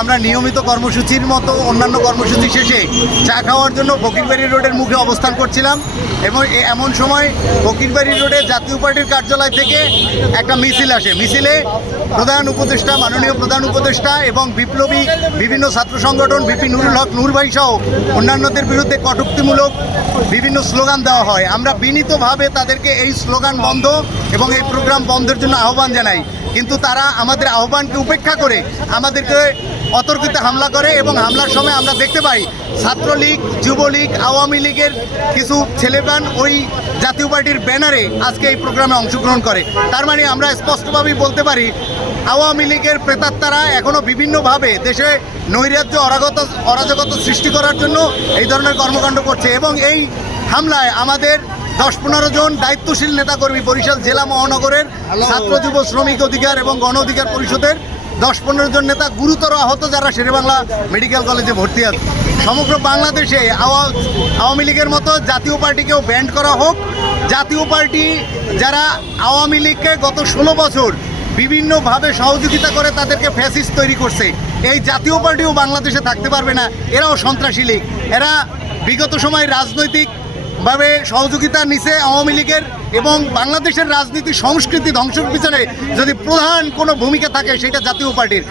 আমরা নিয়মিত কর্মসূচির মতো অন্যান্য কর্মসূচি শেষে চা খাওয়ার জন্য ফকিরবাড়ি রোডের মুখে অবস্থান করছিলাম এবং এমন সময় ফকিরবাড়ি রোডে জাতীয় পার্টির কার্যালয় থেকে একটা মিছিল আসে। মিছিলে প্রধান উপদেষ্টা, মাননীয় প্রধান উপদেষ্টা এবং বিপ্লবী বিভিন্ন ছাত্র সংগঠন বিপি নুরুল হক, নূর ভাই সহ অন্যান্যদের বিরুদ্ধে কটুক্তিমূলক বিভিন্ন স্লোগান দেওয়া হয়। আমরা বিনীতভাবে তাদেরকে এই স্লোগান বন্ধ এবং এই প্রোগ্রাম বন্ধের জন্য আহ্বান জানাই। কিন্তু তারা আমাদের আহ্বানকে উপেক্ষা করে আমাদেরকে অতর্কিত হামলা করে এবং হামলার সময় আমরা দেখতে পাই ছাত্রলীগ, যুবলীগ, আওয়ামী লীগের কিছু ছেলেবান ওই জাতীয় পার্টির ব্যানারে আজকে এই প্রোগ্রামে অংশগ্রহণ করে। তার মানে আমরা স্পষ্টভাবেই বলতে পারি, আওয়ামী লীগের প্রেতাত্মারা এখনও বিভিন্নভাবে দেশে নৈরাজ্য, অরাগত, অরাজকতা সৃষ্টি করার জন্য এই ধরনের কর্মকাণ্ড করছে এবং এই হামলায় আমাদের দশ পনেরো জন দায়িত্বশীল নেতাকর্মী বরিশাল জেলা মহানগরের ছাত্র যুব শ্রমিক অধিকার এবং গণ অধিকার পরিষদের দশ পনেরো জন নেতা গুরুতর আহত যারা শেরেবাংলা মেডিকেল কলেজে ভর্তি আছে সমগ্র বাংলাদেশে আওয়া- আওয়ামী লীগের মতো জাতীয় পার্টিকেও ব্যান্ড করা হোক। জাতীয় পার্টি যারা আওয়ামী লীগকে গত ষোলো বছর বিভিন্নভাবে সহযোগিতা করে তাদেরকে ফ্যাসিস্ট তৈরি করছে এই জাতীয় পার্টিও বাংলাদেশে থাকতে পারবে না। এরাও সন্ত্রাসী লীগ। এরা বিগত সময় রাজনৈতিক ভাবে সহযোগিতা নিছে আওয়ামী লীগের এবং বাংলাদেশের রাজনীতি, সংস্কৃতি ধ্বংসের পিছনে যদি প্রধান কোনো ভূমিকা থাকে, সেটা জাতীয় পার্টির।